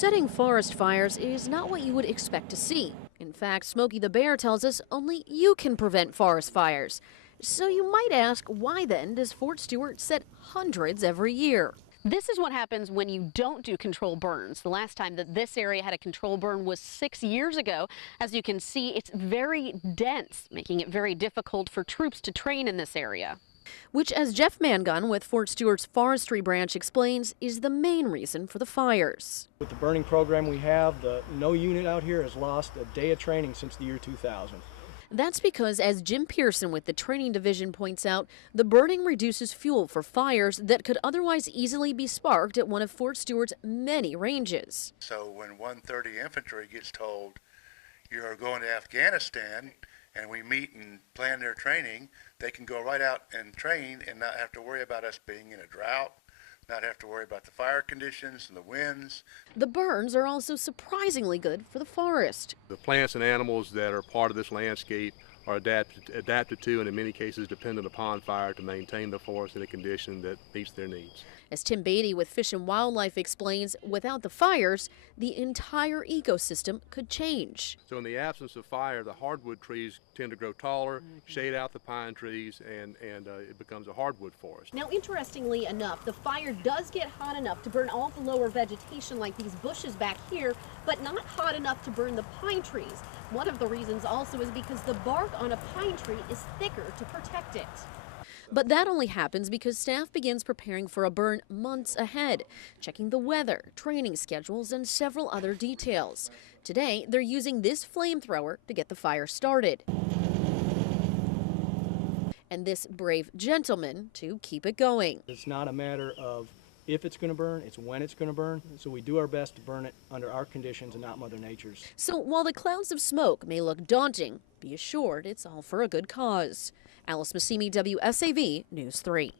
Setting forest fires is not what you would expect to see. In fact, Smokey the Bear tells us only you can prevent forest fires. So you might ask, why then does Fort Stewart set hundreds every year? This is what happens when you don't do control burns. The last time that this area had a control burn was 6 years ago. As you can see, it's very dense, making it very difficult for troops to train in this area. Which, as Jeff Mangun with Fort Stewart's forestry branch explains, is the main reason for the fires. With the burning program we have, no unit out here has lost a day of training since the year 2000. That's because, as Jim Pearson with the Training Division points out, the burning reduces fuel for fires that could otherwise easily be sparked at one of Fort Stewart's many ranges. So when 130 Infantry gets told you're going to Afghanistan and we meet and plan their training, they can go right out and train and not have to worry about us being in a drought, not have to worry about the fire conditions and the winds. The burns are also surprisingly good for the forest. The plants and animals that are part of this landscape are adapted to and in many cases dependent upon fire to maintain the forest in a condition that meets their needs. As Tim Beatty with Fish and Wildlife explains, without the fires, the entire ecosystem could change. So in the absence of fire, the hardwood trees tend to grow taller, shade out the pine trees, and it becomes a hardwood forest. Now, interestingly enough, the fire does get hot enough to burn all the lower vegetation like these bushes back here, but not hot enough to burn the pine trees. One of the reasons also is because the bark on a pine tree is thicker to protect it. But that only happens because staff begins preparing for a burn months ahead, checking the weather, training schedules, and several other details. Today, they're using this flamethrower to get the fire started. And this brave gentleman to keep it going. It's not a matter of if it's going to burn, it's when it's going to burn. So we do our best to burn it under our conditions and not Mother Nature's. So while the clouds of smoke may look daunting, be assured it's all for a good cause. Alice Massimi, WSAV News 3.